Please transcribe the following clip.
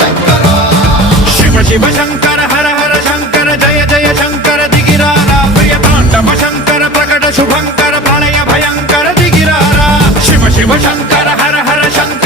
शंकर शिव शिव शंकर हर हर शंकर जय जय शंकर दिगिरारा प्रिय तांडव शंकर प्रकट शुभंकर प्रलय भयंकर दिगिरारा शिव शिव शंकर हर हर शंकर